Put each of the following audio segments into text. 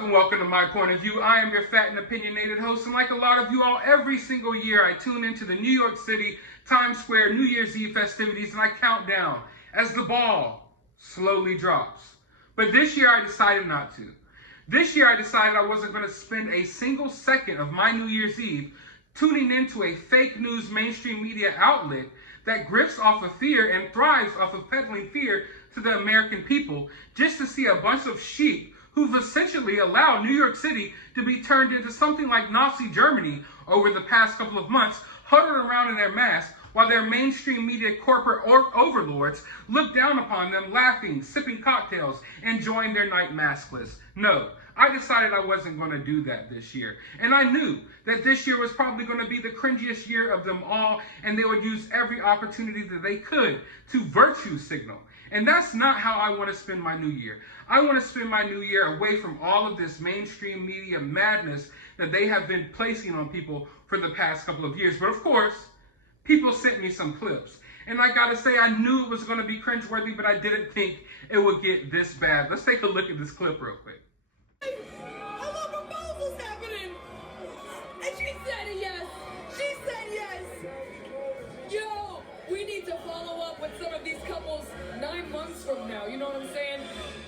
up and welcome to My Point of View. I am your fat and opinionated host, and like a lot of you all, every single year I tune into the New York City Times Square New Year's Eve festivities and I count down as the ball slowly drops. But this year I decided not to. This year I decided I wasn't going to spend a single second of my New Year's Eve tuning into a fake news mainstream media outlet that grifts off of fear and thrives off of peddling fear to the American people just to see a bunch of sheep who've essentially allowed New York City to be turned into something like Nazi Germany over the past couple of months, huddled around in their masks while their mainstream media corporate overlords look down upon them, laughing, sipping cocktails, enjoying their night maskless. No, I decided I wasn't going to do that this year. And I knew that this year was probably going to be the cringiest year of them all, and they would use every opportunity that they could to virtue signal. And that's not how I want to spend my new year. I want to spend my new year away from all of this mainstream media madness that they have been placing on people for the past couple of years. But of course, people sent me some clips. And I gotta say, I knew it was going to be cringeworthy, but I didn't think it would get this bad. Let's take a look at this clip real quick. Hello, proposal's happening! And she said yes! She said yes! Yo, we need to follow up with some of these couples 9 months from now, you know what I'm saying?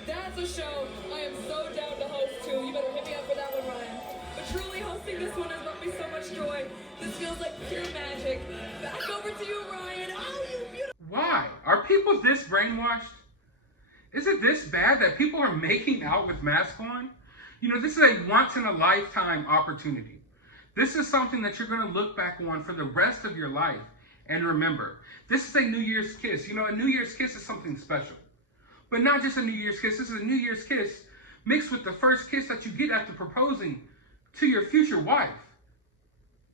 That's a show I am so down to host too. You better hit me up for that one, Ryan. But truly hosting this one has brought me so much joy. This feels like pure magic. Back over to you, Ryan. Oh, you beautiful. Why? Are people this brainwashed? Is it this bad that people are making out with masks on? You know, this is a once-in-a-lifetime opportunity. This is something that you're going to look back on for the rest of your life and remember. This is a New Year's kiss. You know, a New Year's kiss is something special. But not just a New Year's kiss. This is a New Year's kiss mixed with the first kiss that you get after proposing to your future wife.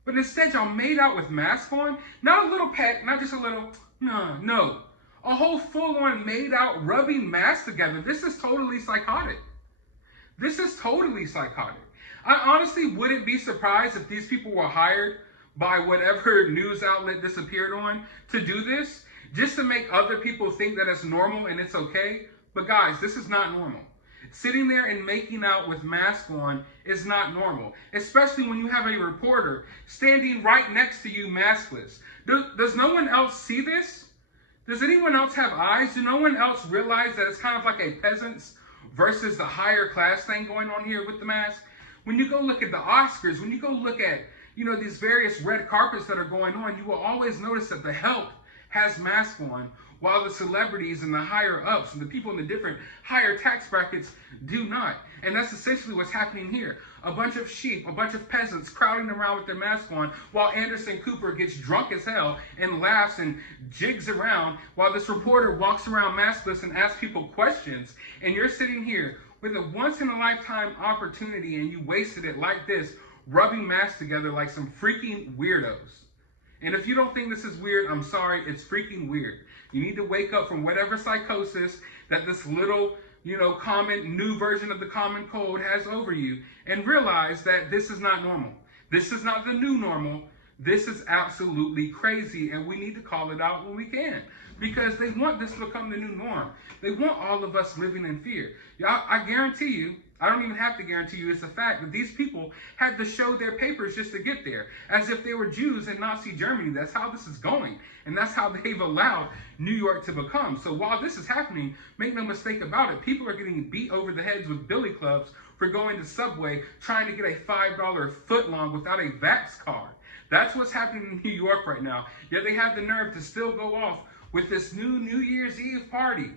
But instead, y'all made out with masks on. Not a little peck, not just a little, no. A whole full-on made out rubbing masks together. This is totally psychotic. This is totally psychotic. I honestly wouldn't be surprised if these people were hired by whatever news outlet this appeared on to do this, just to make other people think that it's normal and it's okay. But guys, this is not normal. Sitting there and making out with masks on is not normal, especially when you have a reporter standing right next to you maskless. Does no one else see this? Does anyone else have eyes? Do no one else realize that it's kind of like a peasants versus the higher class thing going on here with the mask? When you go look at the Oscars, when you go look at, you know, these various red carpets that are going on, you will always notice that the help has masks on, while the celebrities and the higher ups and the people in the different higher tax brackets do not. And that's essentially what's happening here. A bunch of sheep, a bunch of peasants crowding around with their mask on while Anderson Cooper gets drunk as hell and laughs and jigs around while this reporter walks around maskless and asks people questions. And you're sitting here with a once-in-a-lifetime opportunity and you wasted it like this, rubbing masks together like some freaking weirdos. And if you don't think this is weird, I'm sorry, it's freaking weird. You need to wake up from whatever psychosis that this little, common new version of the common cold has over you and realize that this is not normal. This is not the new normal. This is absolutely crazy, and we need to call it out when we can because they want this to become the new norm. They want all of us living in fear. I guarantee you, I don't even have to guarantee you, it's a fact that these people had to show their papers just to get there, as if they were Jews in Nazi Germany. That's how this is going, and that's how they've allowed New York to become. So while this is happening, make no mistake about it, people are getting beat over the heads with billy clubs for going to Subway trying to get a $5 footlong without a Vax card. That's what's happening in New York right now. Yet they have the nerve to still go off with this new Year's Eve party.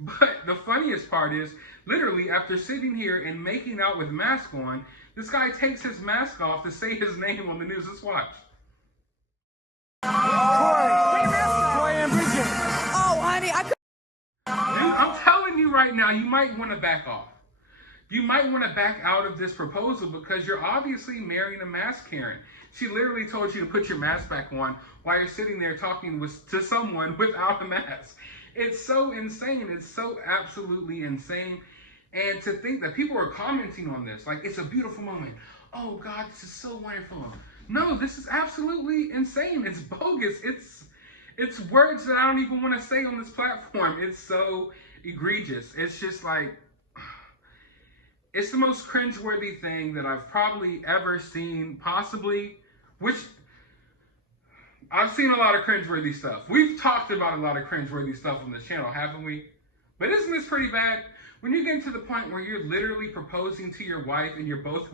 But the funniest part is, literally, after sitting here and making out with mask on, this guy takes his mask off to say his name on the news. Let's watch. Troy and Bridget. Oh, honey, I could. Dude, I'm telling you right now, you might want to back off. You might want to back out of this proposal because you're obviously marrying a mask Karen. She literally told you to put your mask back on while you're sitting there talking to someone without a mask. It's so insane. It's so absolutely insane. And to think that people are commenting on this, like it's a beautiful moment. Oh God, this is so wonderful. No, this is absolutely insane. It's bogus. It's words that I don't even want to say on this platform. It's so egregious. It's just like, It's the most cringeworthy thing that I've probably ever seen, possibly, which I've seen a lot of cringeworthy stuff. We've talked about a lot of cringeworthy stuff on this channel, haven't we? But isn't this pretty bad? When you get to the point where you're literally proposing to your wife and you're both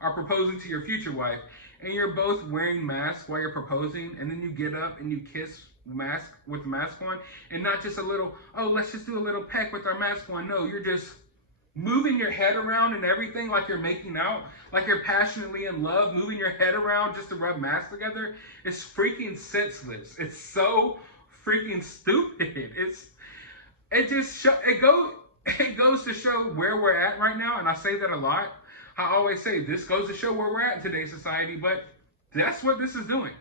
are proposing to your future wife, and you're both wearing masks while you're proposing, and then you get up and you kiss with the mask on, and not just a little, oh, let's just do a little peck with our mask on. No, you're just moving your head around and everything like you're making out, like you're passionately in love, moving your head around just to rub masks together. It's freaking senseless. It's so freaking stupid. It goes to show where we're at right now, and I say that a lot. I always say this goes to show where we're at in today's society, but that's what this is doing.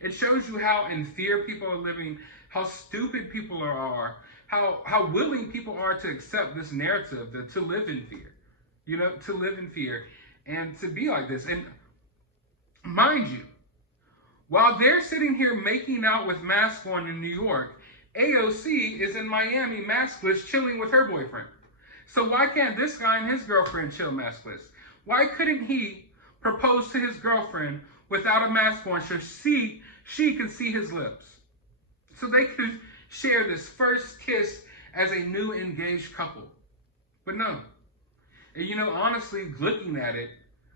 It shows you how in fear people are living, how stupid people are, how willing people are to accept this narrative, to live in fear, to live in fear and to be like this. And mind you, while they're sitting here making out with masks on in New York, AOC is in Miami maskless chilling with her boyfriend. So why can't this guy and his girlfriend chill maskless? Why couldn't he propose to his girlfriend without a mask on so she can see his lips? So they could share this first kiss as a new engaged couple. But no. And honestly, looking at it,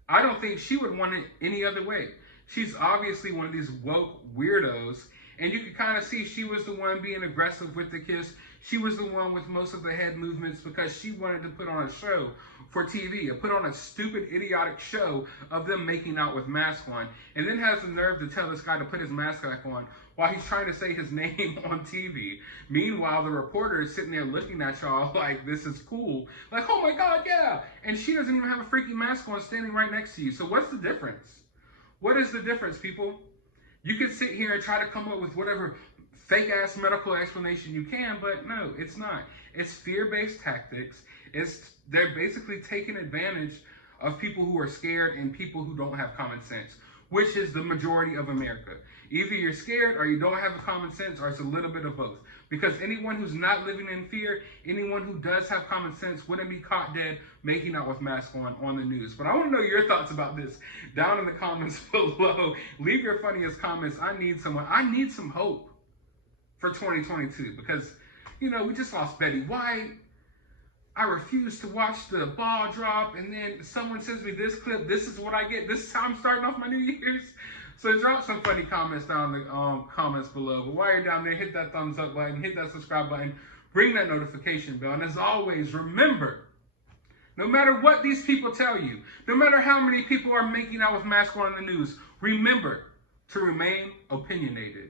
I don't think she would want it any other way. She's obviously one of these woke weirdos, and you could kind of see she was the one being aggressive with the kiss. She was the one with most of the head movements because she wanted to put on a show for TV, put on a stupid, idiotic show of them making out with masks on, and then has the nerve to tell this guy to put his mask back on while he's trying to say his name on TV. Meanwhile, the reporter is sitting there looking at y'all like this is cool. Like, oh my God, yeah. And she doesn't even have a freaking mask on standing right next to you. So what's the difference? What is the difference, people? You can sit here and try to come up with whatever fake-ass medical explanation you can, but no, it's not. It's fear-based tactics. They're basically taking advantage of people who are scared and people who don't have common sense, which is the majority of America. Either you're scared or you don't have a common sense, or it's a little bit of both. Because anyone who's not living in fear, anyone who does have common sense wouldn't be caught dead making out with masks on the news. But I want to know your thoughts about this down in the comments below. Leave your funniest comments. I need some hope for 2022 because, we just lost Betty White. I refuse to watch the ball drop, and then someone sends me this clip. This is what I get. This is how I'm starting off my New Year's. So drop some funny comments down in the comments below. But while you're down there, hit that thumbs up button, hit that subscribe button, ring that notification bell. And as always, remember, no matter what these people tell you, no matter how many people are making out with masks on the news, remember to remain opinionated.